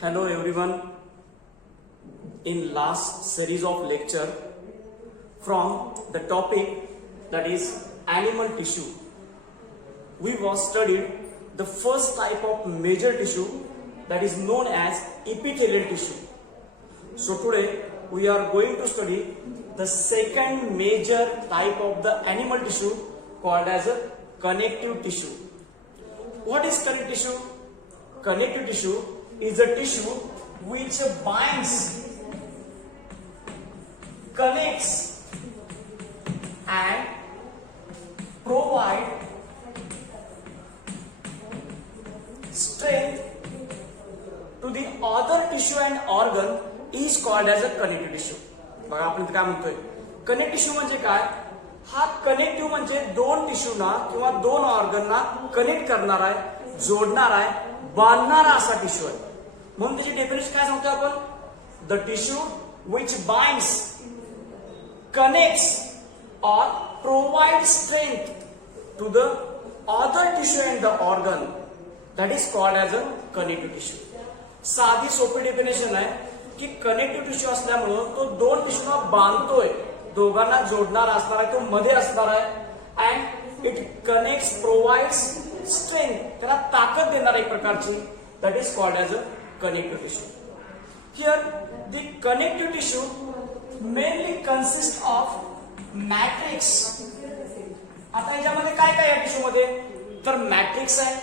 Hello everyone. In last series of lecture from the topic that is animal tissue, we was studied the first type of major tissue that is known as epithelial tissue. So today we are going to study the second major type of the animal tissue called as a connective tissue. What is connective tissue? Connective tissue is a tissue which binds, connects and provide strength to the other tissue and organ is called as a connective tissue. बघा आपण काय म्हणतोय, connective tissue म्हणजे काय? हा connective म्हणजे दोन टिश्यूना किंवा दोन ऑर्गनना कनेक्ट करणार आहे, जोडणार आहे, बांधणारा असा टिश्यू आहे. म्हणून त्याची डेफिनेशन काय सांगतोय आपण? The tissue which binds, connects और provide strength to the other tissue and the organ that is called as a connective tissue. साधी सोपी डेफिनेशन आहे की कनेक्टिव्ह टिश्यू असल्यामुळं तो दोन टिश्यूना बांधतोय, दोघांना जोडणारा असणार आहे, तो मध्ये असणार आहे and it connects, provides strength, त्याला ताकद देणार एक प्रकारची, that is called as a connective tissue. Here the connective tissue mainly consists of matrix. आता याच्यामध्ये काय काय आहे टिश्यू मध्ये? तर मॅट्रिक्स आहे,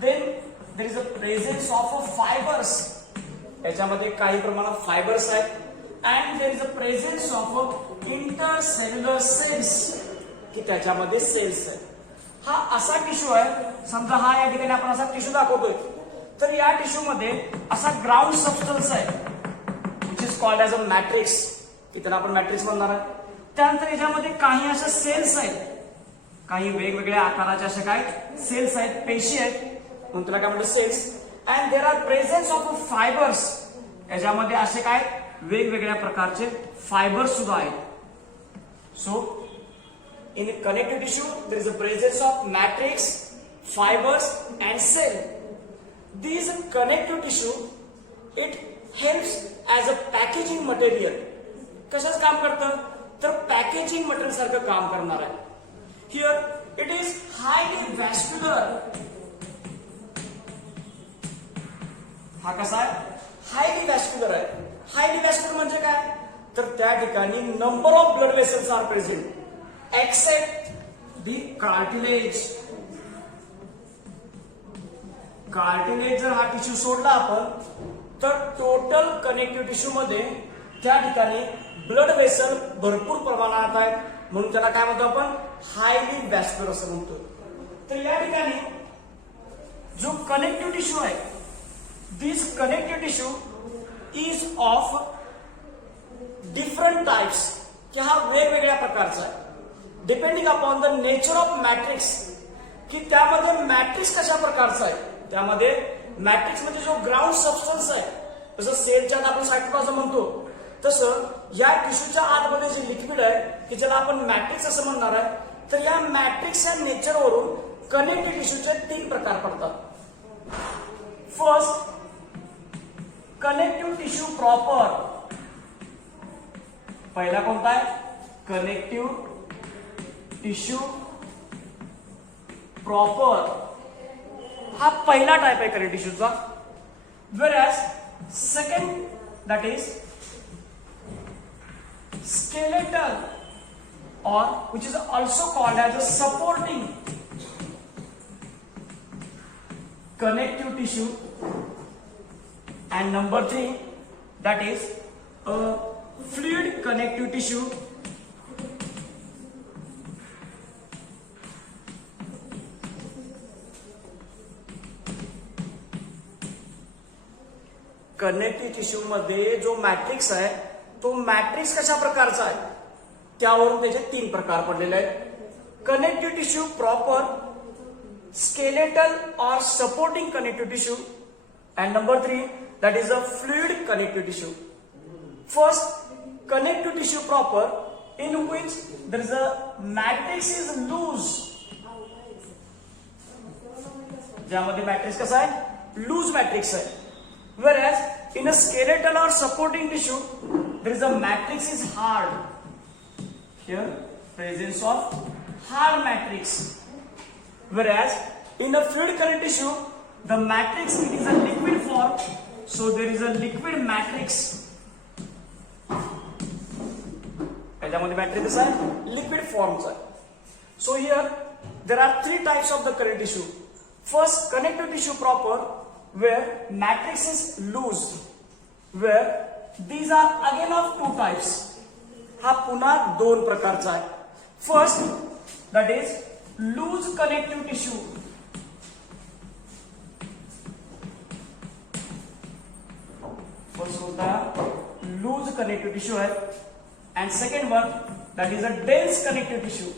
then there is a presence of a fibers, याच्यामध्ये काही प्रमाणात फायबर्स आहेत and there is a presence of a intercellular cells, की त्याच्यामध्ये सेल्स आहेत. हा असा टिश्यू आहे, समजा हा या ठिकाणी आपण असा टिश्यू दाखवतोय, तर या टिश्यू मध्ये असा ग्राउंड सबस्टन्स आहे which is called as a matrix, की त्याला आपण मॅट्रिक्स म्हणणार आहे. त्यानंतर याच्यामध्ये काही अशा सेल्स आहेत, काही वेगवेगळ्या आकाराच्या अशा काय सेल्स आहेत, पेशी आहेत, म्हणून त्याला काय म्हणतात cells. And there are presence of fibers, याच्यामध्ये असे काय वेगवेगळ्या प्रकारचे फायबर्स सुद्धा आहेत. So in connective tissue there is a presence of matrix, fibers and cell. These connective tissue, it helps as a packaging material. कशाच काम करतं? तर पॅकेजिंग मटेरियल सारखं काम करणार आहे. Here it is highly vascular. हा कसा आहे? हायली व्हॅस्क्युलर आहे. हायली व्हॅस्क्युलर म्हणजे काय? तर त्या ठिकाणी number of blood vessels are present except the cartilage. Cartilage जर हा टिश्यू सोडला आपण, तर टोटल कनेक्टिव्ह टिश्यू मध्ये त्या ठिकाणी ब्लड वेसल भरपूर प्रमाणात आहेत, म्हणून त्याला काय म्हणतो आपण? हायली व्हॅस्क्युलर असं म्हणतो. तर या ठिकाणी जो कनेक्टिव्ह टिश्यू आहे, this connective tissue is of different types, की हा वेगवेगळ्या प्रकारचा आहे, depending upon the nature of matrix, की त्यामध्ये मॅट्रिक्स कशा प्रकारचा आहे. त्यामध्ये मॅट्रिक्स म्हणजे जो ग्राउंड सबस्टन्स आहे, जसं सेलच्या आपण सायटोप्लाझम म्हणतो, तसं या टिश्यूच्या आतमध्ये जे लिक्विड आहे की ज्याला आपण मॅट्रिक्स असं म्हणणार आहे. तर या मॅट्रिक्सच्या नेचरवरून कनेक्टिव्ह टिश्यूचे तीन प्रकार पडतात. First, connective tissue proper. पहिला कोणता आहे? Connective tissue proper. हा पहिला टाइप आहे connective टिश्यूचा. whereas second, that is skeletal, or which is also called as a supporting connective tissue. And number 3, that is a fluid connective tissue. Connective tissue मध्ये जो matrix आहे, तो matrix कशा प्रकारचा आहे त्यावरून त्याचे तीन प्रकार पडलेले आहेत. Connective tissue proper, skeletal or supporting connective tissue, and number 3, that is a fluid connective tissue. First, connective tissue proper, in which there is a matrix is loose. ज्यामध्ये मॅट्रिक्स कसा आहे लूज मॅट्रिक्स आहे. Whereas in a skeletal or supporting tissue, there is a matrix is hard. Here, presence of hard matrix. Whereas in a fluid current tissue, the matrix it is a liquid form, so there is a liquid matrix. याच्यामध्ये matrix आहे liquid forms आहे. So here there are three types of the current tissue. First, connective tissue proper, where matrix is loose, where these are again of two types. हा पुन्हा दोन प्रकारचा आहे. First, that is loose connective tissue. First होता loose connective tissue है, and second one that is a dense connective tissue.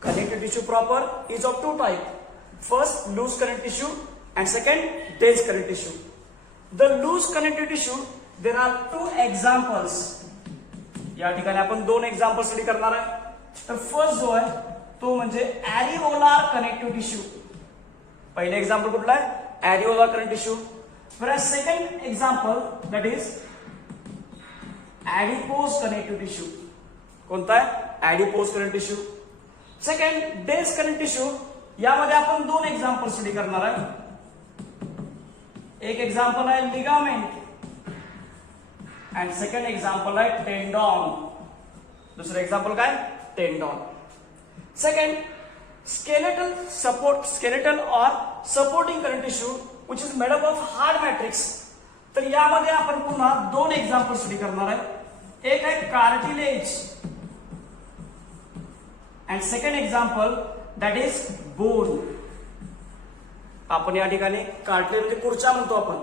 Connective tissue proper is of two types. First, loose connective tissue, and second, dense connective tissue. The loose connective tissue, there are two examples. या ठिकाणी आपण दोन example study करणार आहे. तर first जो आहे तो म्हणजे ॲरिओलार कनेक्टिव्ह टिश्यू. पहिले एक्झाम्पल कुठलं आहे? Areolar connective tissue. whereas second example that is adipose connective tissue. कोणता आहे? adipose connective tissue. Second, dense connective tissue. यामध्ये आपण दोन एक्झाम्पल स्टडी करणार आहे. एक एक्झाम्पल आहे लिगामेंट अँड सेकंड एक्झाम्पल आहे टेंडॉन. दुसरं एक्झाम्पल काय? Tendon. Second, skeletal or supporting current tissue which is made up of hard matrix. तर यामध्ये आपण पुन्हा दोन एक्झाम्पल स्टडी करणार आहे. एक आहे cartilage and second example that is bone. आपण या ठिकाणी कार्टिलेज म्हणजे पुरचा म्हणतो आपण,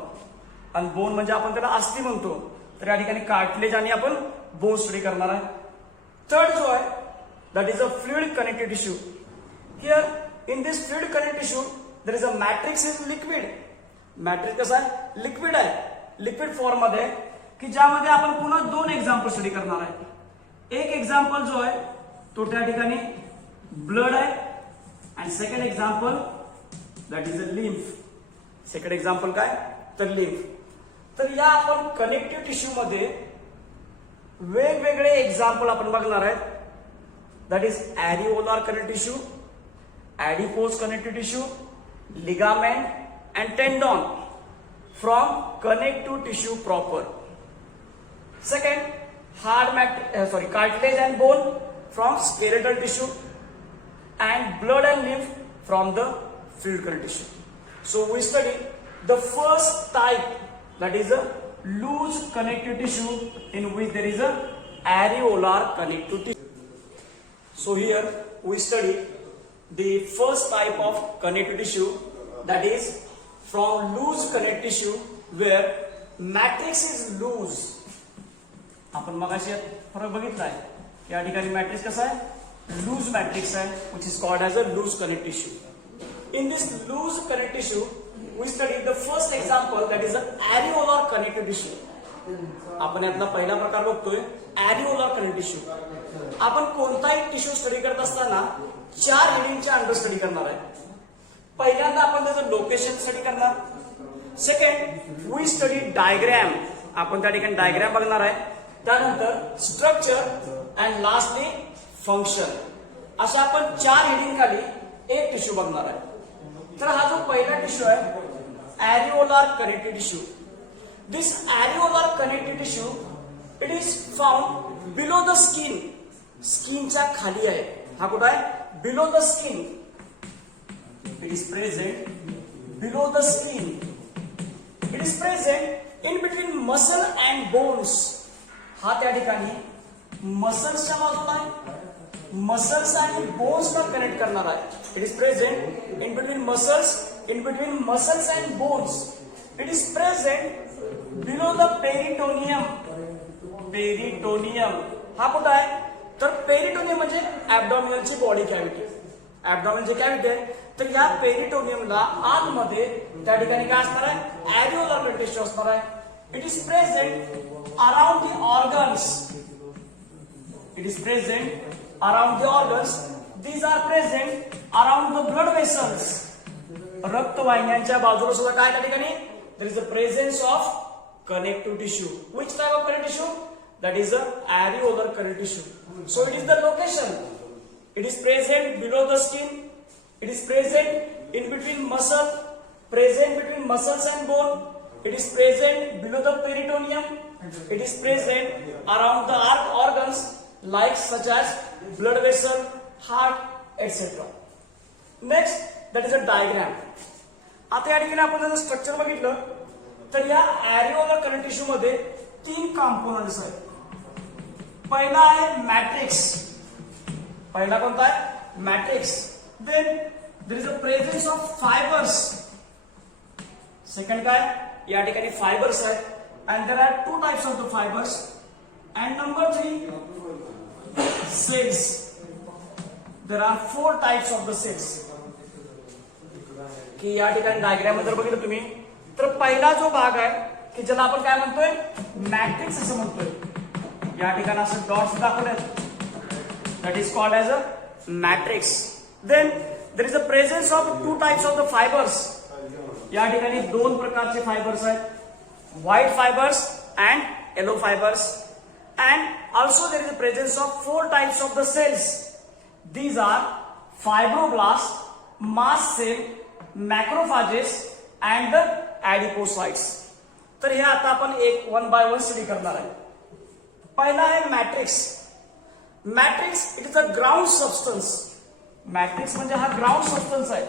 आणि बोन म्हणजे आपण त्याला अस्थी म्हणतो. तर या ठिकाणी कार्टिलेज आणि आपण बोन स्टडी करणार आहे. थर्ड जो आहे that is a fluid connective tissue. Here in this fluid connective tissue there is a matrix is liquid. Matrix कसा आहे? लिक्विड आहे, लिक्विड फॉर्म मध्ये, की ज्यामध्ये आपण पुन्हा दोन एक्झाम्पल स्टडी करणार आहे. एक एक्झाम्पल जो आहे तो त्या ठिकाणी ब्लड आहे, and second example that is a lymph. Second example काय? तर लिम्फ. तर या आपण कनेक्टिव्ह टिश्यू मध्ये वेगवेगळे एक्झाम्पल आपण बघणार आहेत. That is areolar connective tissue, adipose connective tissue, ligament and tendon from connective tissue proper. Second, cartilage and bone from skeletal tissue, and blood and lymph from the fluid current tissue. So we study the first type, that is a loose connective tissue in which there is a areolar connective tissue. So here we study the first type of connective tissue, that is from loose connective tissue where matrix is loose. आपण मगाशी फरक बघितला आहे. या ठिकाणी matrix कसा आहे? Loose matrix आहे, which is called as a loose connective tissue. In this loose connective tissue we study the first example, that is a areolar connective tissue. आपण यातला पहिला प्रकार बघतोय areolar connective tissue. आपण कोणताही टिश्यू स्टडी करत असताना चार हेडिंगच्या अंडर स्टडी करणार आहे. पहिल्यांदा आपण त्याचं लोकेशन स्टडी करणार. Second, we study diagram. आपण त्या ठिकाणी डायग्रॅम बघणार आहे. त्यानंतर स्ट्रक्चर अँड लास्टली फंक्शन. अशा आपण चार हेडिंग खाली एक टिश्यू बघणार आहे. तर हा जो पहिला टिश्यू आहे areolar connective tissue. This areolar connective tissue it is found below the skin. स्किनच्या खाली आहे. हा कुठं आहे? Below the skin. It is present below the skin. It is present in between muscle and bones. हा त्या ठिकाणी मसल्सच्या बाजूला आहे. मसल्स आणि बोन्स ला कनेक्ट करणार आहे. It is present in between muscles and bones. It is present below the peritoneum. Peritoneum हा कुठं आहे? तर पेरिटोनियम म्हणजे ऍब्डॉमिनलची बॉडी कॅव्हिटी. ऍब्डॉमिनलची कॅव्हिटी आहे. तर या पेरिटोनियमला आतमध्ये त्या ठिकाणी काय असणार आहे? ॲरिओलार कनेक्टिव्ह टिश्यू असणार आहे. It is present around the organs. It is present around the organs. These are present around the blood vessels. रक्तवाहिन्यांच्या बाजूला सुद्धा काय त्या ठिकाणी? There is a presence of connective tissue. Which type of connective tissue? That is a areolar connective tissue. So it is the location. It is present below the skin. It is present in between muscle, present between muscles and bone. It is present below the peritoneum. It is present around the organs like such as blood vessel, heart, etc. Next, that is a diagram. आता या ठिकाणी आपण जर structure बघितलं तर या एरिओलर connective tissue मध्ये 3 components आहेत. पहिला आहे मॅट्रिक्स. पहिला कोणता आहे? Matrix. Then there is a presence of fibers. Second काय? या ठिकाणी फायबर्स आहेत and there are 2 types of the fibers. And number 3 cells. There are 4 types of the cells. की या ठिकाणी डायग्राम मध्ये बघितलं तुम्ही तर पहिला जो भाग आहे की ज्याला आपण काय म्हणतोय? मॅट्रिक्स असं म्हणतोय. या ठिकाणी असं डॉट्स दाखवले. That is called as a matrix. Then there is a presence of 2 types of the fibres. या ठिकाणी 2 प्रकारचे फायबर्स आहेत. White fibres and yellow fibres. And also there is a presence of 4 types of the cells. These are fibroblast, mast cell, macrophages and the adipocytes. तर हे आता आपण एक 1 bye 1 study करणार आहे. पहिला आहे matrix. Matrix it is a ground substance. Matrix म्हणजे हा ग्राउंड सबस्टन्स आहे.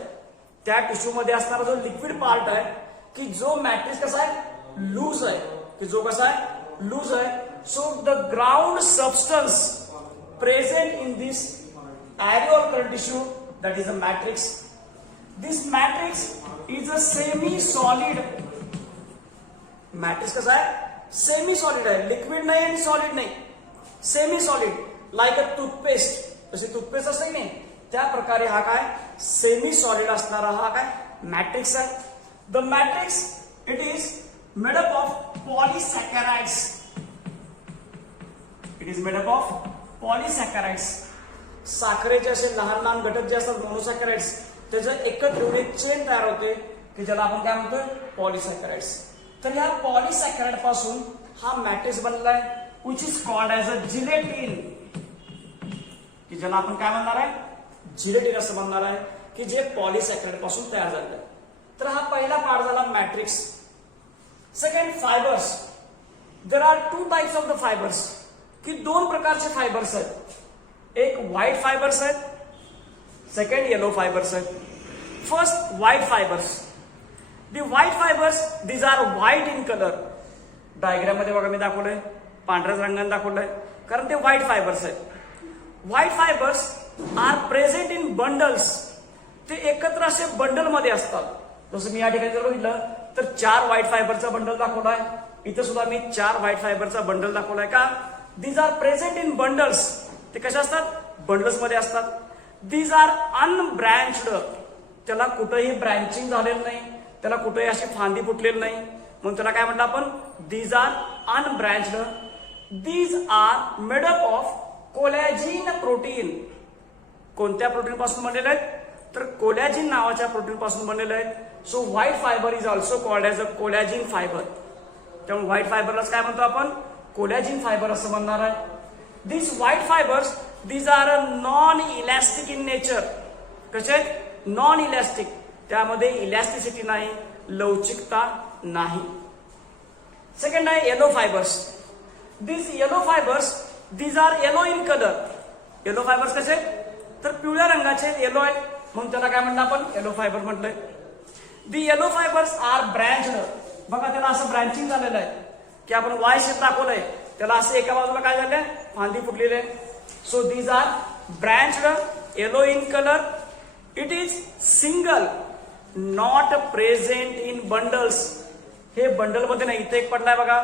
त्या टिश्यू मध्ये असणारा जो लिक्विड पार्ट आहे की जो मॅट्रिक्स कसा आहे? लूज आहे. की जो कसा आहे? लूज आहे. So the ground substance present in this areolar connective tissue that is a matrix. This matrix is a semi-solid. Matrix कसा आहे? Semi-solid आहे. लिक्विड नाही आणि सॉलिड नाही. Semi-solid like a toothpaste. जसे टूथपेस्ट असते की नाही त्या प्रकारे हा काय? सेमी-सॉलिड असणारा हा काय? मॅट्रिक्स आहे. The matrix it is made up of polysaccharides. It is made up of polysaccharides. साखरेचे असे लहान लहान घटक जे असतात मोनोसॅकराइड्स त्याचं एकत्र येऊन एक चेन तयार होते की ज्याला आपण काय म्हणतोय? पॉलिसॅकराइड्स. तर ह्या पॉलिसॅकराइड पासून हा मॅट्रिक्स बनलाय which is called as a gelatin. की ज्याला आपण काय म्हणणार आहे? जिलेटिन असं म्हणणार आहे की जे पॉलिसॅकराइड पासून तयार झालेलं आहे. तर हा पहिला पार्ट झाला matrix. Second fibers. There are 2 types of the fibers. की 2 प्रकारचे फायबर्स आहेत. एक व्हाईट फायबर्स आहेत. सेकंड येलो फायबर्स आहेत. First white fibers. The white fibers these are white in colour. Diagram मध्ये बघा मी दाखवलंय पांढऱ्या रंगाने दाखवलंय कारण ते व्हाईट फायबर्स आहेत. White fibers are present in bundles. ते एकत्र असे बंडल मध्ये असतात. जसं मी या ठिकाणी जर बघितलं तर 4 व्हाईट फायबरचा बंडल दाखवलाय. इथं सुद्धा मी 4 व्हाईट फायबरचा बंडल दाखवलाय. का? These are present in bundles. ते कशा असतात? बंडल्स मध्ये असतात. These are unbranched. त्याला कुठेही ब्रँचिंग झालेलं नाही. त्याला कुठेही अशी फांदी फुटलेली नाही. म्हणून त्याला काय म्हणतो आपण? These are unbranched. These are made up of collagen protein. कोणत्या प्रोटीन पासून बनलेले आहेत? तर कोलॅजिन नावाच्या प्रोटीन पासून बनलेले आहेत. So white fibre is also called as a collagen fibre. त्यामुळे व्हाईट फायबरलाच काय म्हणतो आपण? कोलॅजिन फायबर असं म्हणणार आहे. These white fibers, these are non-elastic in nature. कसे? Non-elastic. त्यामध्ये इलॅस्टिसिटी नाही, लवचिकता नाही. सेकंड आहे yellow fibres. These yellow fibers, these are yellow in color. Yellow fibres कसे? तर पिवळ्या रंगाचे येलो आहेत म्हणून त्याला काय म्हणलं आपण? येलो फायबर म्हटलंय. दी येलो फायबर्स आर ब्रँच्ड. बघा त्याला असं ब्रँचिंग झालेलं आहे की आपण वाय शेप दाखवलंय त्याला असं एका बाजूला काय झालंय? फांदी फुटलेली आहे. So these are branched, yellow in colour. It is single, not present in bundles. हे बंडल मध्ये नाही. इथे एक पडलाय बघा,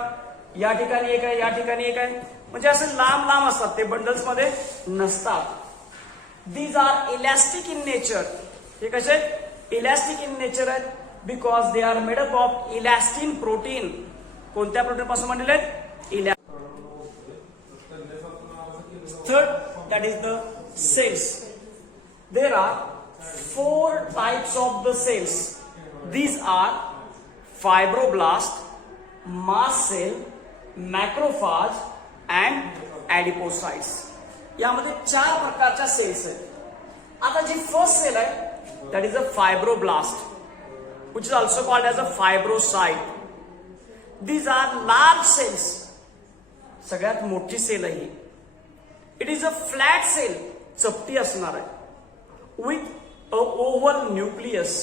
या ठिकाणी एक आहे, या ठिकाणी एक आहे. म्हणजे असं लांब लांब असतात ते, बंडल्स मध्ये नसतात. These are elastic in nature. हे कसे? इलॅस्टिक इन नेचर आहेत because they are made up of elastin protein. कोणत्या प्रोटीन पासून बनलेले आहेत? Third, that is the cells. There are 4 types of the cells. These are fibroblast, mast cell, macrophage and adipocytes. यामध्ये 4 प्रकारच्या cells आहेत. आता जी first sale आहे that is a fibroblast, which is also called as a fibrocyte. These are large cells. सगळ्यात मोठी sale आहे ही. It is a flat cell, चपटी असणार आहे, with a oval nucleus,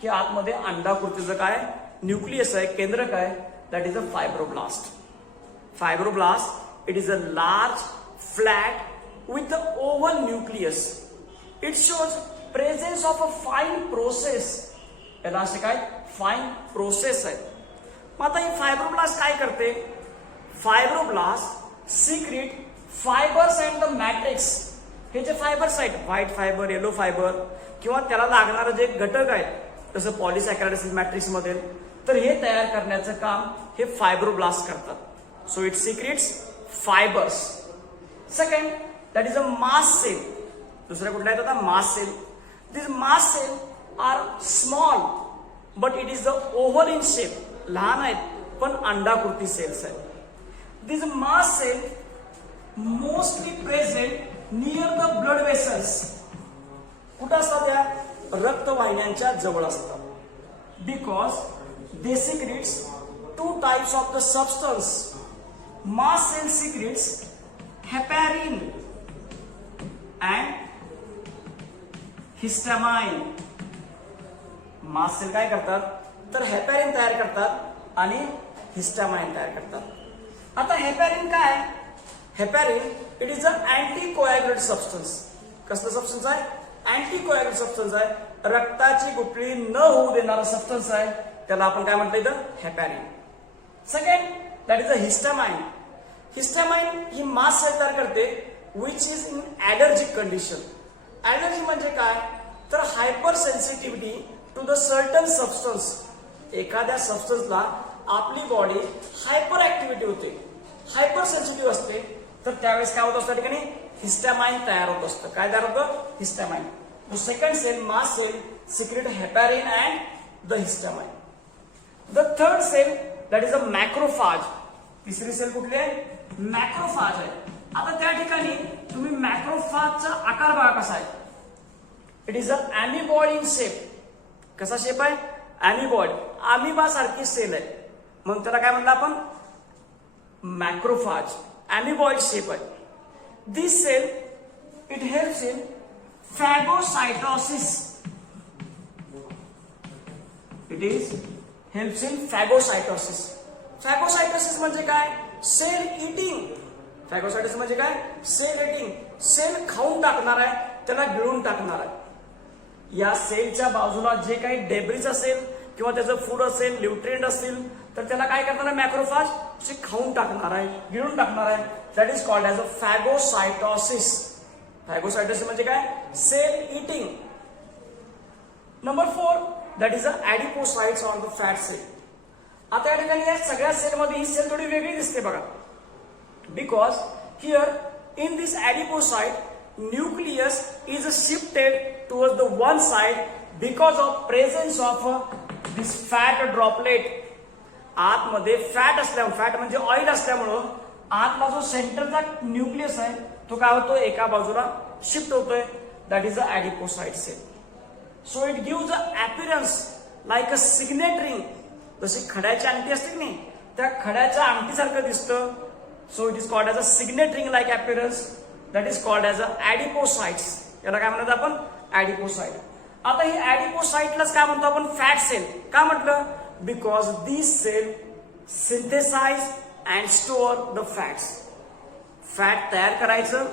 की आतमध्ये अंडाकृतीचं काय न्यूक्लियस आहे, केंद्रक आहे, that is a fibroblast. Fibroblast, it is a large, flat, with the oval nucleus. It shows presence of a fine process. याला असे काय फाईन प्रोसेस आहे. मग आता ही फायब्रोब्लास्ट काय करते? Fibroblast secrete fibers and the matrix. हे जे फायबर्स आहेत, व्हाईट फायबर, येलो फायबर, किंवा त्याला लागणारे जे घटक आहेत जसं पॉलिसॅकॅराइड मॅट्रिक्स मध्ये, तर हे तयार करण्याचं काम हे फायब्रोब्लास्ट करतात. So it secretes fibres. Second, that is a mast cell. दुसरा कुठला येतो आता? Mast cell. This mast cell are small but it is the oval in shape. लहान आहेत पण अंडाकृती सेल्स आहेत. This mast cell mostly present near the blood vessels. कुठं असतात? त्या रक्तवाहिन्यांच्या जवळ असतात. Because they secretes 2 types of the substance. Mast cell secretes heparin and histamine. Mast cell काय करतात? तर हेपॅरिन तयार करतात आणि हिस्टॅमाइन तयार करतात. आता हेपॅरिन काय? Heparin it is a anti coagulant substance. कसलं सबस्टन्स आहे? अँटी कोॲग्युलेट सबस्टन्स आहे. रक्ताची गुठळी न होऊ देणारा सबस्टन्स आहे. त्याला आपण काय म्हणतो इथं? Heparin. Second, that is a histamine. Histamine ही मास्ट सेल तयार करते which is in allergic condition. Allergy म्हणजे काय? तर hyper sensitivity to the certain substance. एखाद्या सबस्टन्सला आपली बॉडी हायपर ऍक्टिव्हिटी होते, हायपर सेन्सिटिव्ह असते, तर त्यावेळेस काय होत असतं? त्या ठिकाणी हिस्टॅमाइन तयार होत असतं. काय तयार होतं? Histamine. The second cell, mast cell, secrete heparin and the histamine. The third cell that is a macrophage. तिसरी सेल कुठली आहे? मॅक्रोफाज आहे. आता त्या ठिकाणी तुम्ही मॅक्रोफाजचा आकार बघा कसा आहे. It is a amoeboid in shape. कसा शेप आहे? अॅमिबॉइड, अमिबा सारखी सेल आहे, म्हणून त्याला काय म्हणलं आपण? मॅक्रोफाज. अॅमिबॉइड शेप आहे. This cell it helps in phagocytosis. It is helps in phagocytosis. Phagocytosis म्हणजे काय? Cell eating. फॅगोसायटोसिस म्हणजे काय? Cell eating. सेल खाऊन टाकणार आहे, त्याला गिळून टाकणार आहे. या सेलच्या बाजूला जे काही डेब्रिज असेल किंवा त्याचं फूड असेल, न्यूट्रिएंट असतील, तर त्याला काय करणार आहे? मॅक्रोफाज जे खाऊन टाकणार आहे, गिळून टाकणार आहे. That is called as a phagocytosis. Phagocytosis म्हणजे काय? Cell eating. Number 4, that is a adipocytes on the fat cell. आता या ठिकाणी या सगळ्या सेलमध्ये ही सेल थोडी वेगळी दिसते बघा. Because here in this ॲडिपोसाइट nucleus is shifted towards the one side because of presence of this fat droplet. आतमध्ये फॅट असल्यामुळे, फॅट म्हणजे ऑइल असल्यामुळं आतला जो सेंटरचा न्यूक्लियस आहे तो काय होतो? एका बाजूला शिफ्ट होतोय. That is a adipocyte cell. So it gives a appearance like a signet ring. जशी खड्याची अंगठी असते की नाही, त्या खड्याच्या अंगठीसारखं दिसतं. So it is called as a signet ring like appearance. That is called as a adipocytes. याला काय म्हणतात आपण? ॲडिपोसाइट. आता ही ॲडिपोसाइटलाच काय म्हणतो आपण? Fat cell. का म्हटलं? Because this cell synthesize and store the fats. Fat तयार करायचं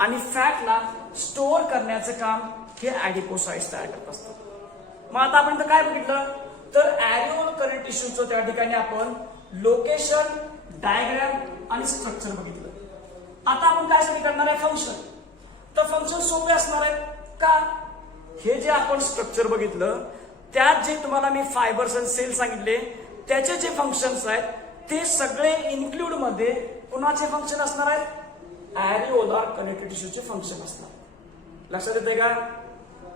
आणि फॅटला स्टोअर करण्याचं काम हे ॲडिपोसाइट्स तयार करत असतात. मग आता आपण काय बघितलं? तर ॲरिओल कनेक्टिव्ह टिश्यूचं त्या ठिकाणी आपण लोकेशन, डायग्राम आणि स्ट्रक्चर बघितलं. आता आपण काय स्टडी करणार आहे? फंक्शन. तर फंक्शन सोपे असणार आहे. का? हे जे आपण स्ट्रक्चर बघितलं त्यात जे तुम्हाला मी फायबर्स आणि सेल सांगितले त्याचे जे फंक्शन्स आहेत ते सगळे इन्क्लूड मध्ये कुणाचे फंक्शन असणार आहेत? ॲरिओलार कनेक्टिव्ह टिश्यूचे फंक्शन असणार. लक्षात येते का?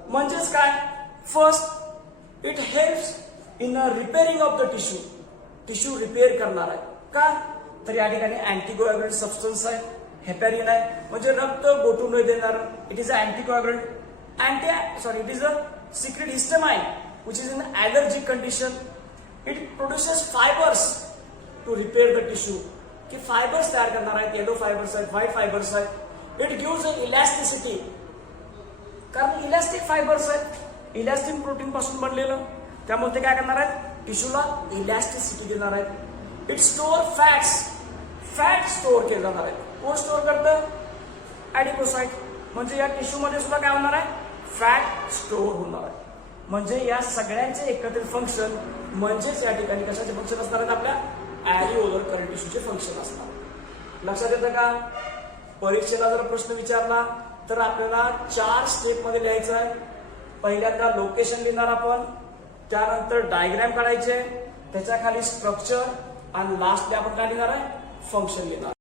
म्हणजेच काय, first it helps in repairing of the tissue. Tissue repair करणार आहे का, तर या ठिकाणी अँटीकोॲग्युलंट सबस्टन्स आहे, हेपॅरिन आहे, म्हणजे रक्त गोठू न देणार. It is a anticoagulant. It is a secrete histamine which is in allergic condition. It produces fibers to repair the tissue. की फायबर्स तयार करणार आहेत, येलो फायबर्स आहेत, व्हाईट फायबर्स आहेत. इट गिव्स अ इलॅस्टिसिटी, कारण इलॅस्टिक फायबर्स आहेत, elastic protein पासून बनलेलं, त्यामुळे ते काय करणार आहेत, टिश्यूला इलॅस्टिसिटी देणार आहेत. It store fats, fat store केले जाणार आहेत. कोण स्टोअर करतं, ॲडिपोसाइट. म्हणजे या टिश्यू मध्ये सुद्धा काय होणार आहे, फॅट स्टोअर होणार आहे. म्हणजे या सगळ्यांचे एकत्रित फंक्शन म्हणजेच या ठिकाणी कशाचे फंक्शन असणार आहेत, आपल्या ॲरिओलर कनेक्टिव्ह टिश्यूचे फंक्शन असणार. लक्षात येतं का? परीक्षेला जर प्रश्न विचारला तर आपल्याला 4 स्टेप मध्ये लिहायचं आहे. पहिल्यांदा लोकेशन लिहिणार आपण, त्यानंतर डायग्राम काढायचे, त्याच्या खाली स्ट्रक्चर, आणि लास्टली आपण काय लिहिणार आहे, फंक्शन लिहिणार.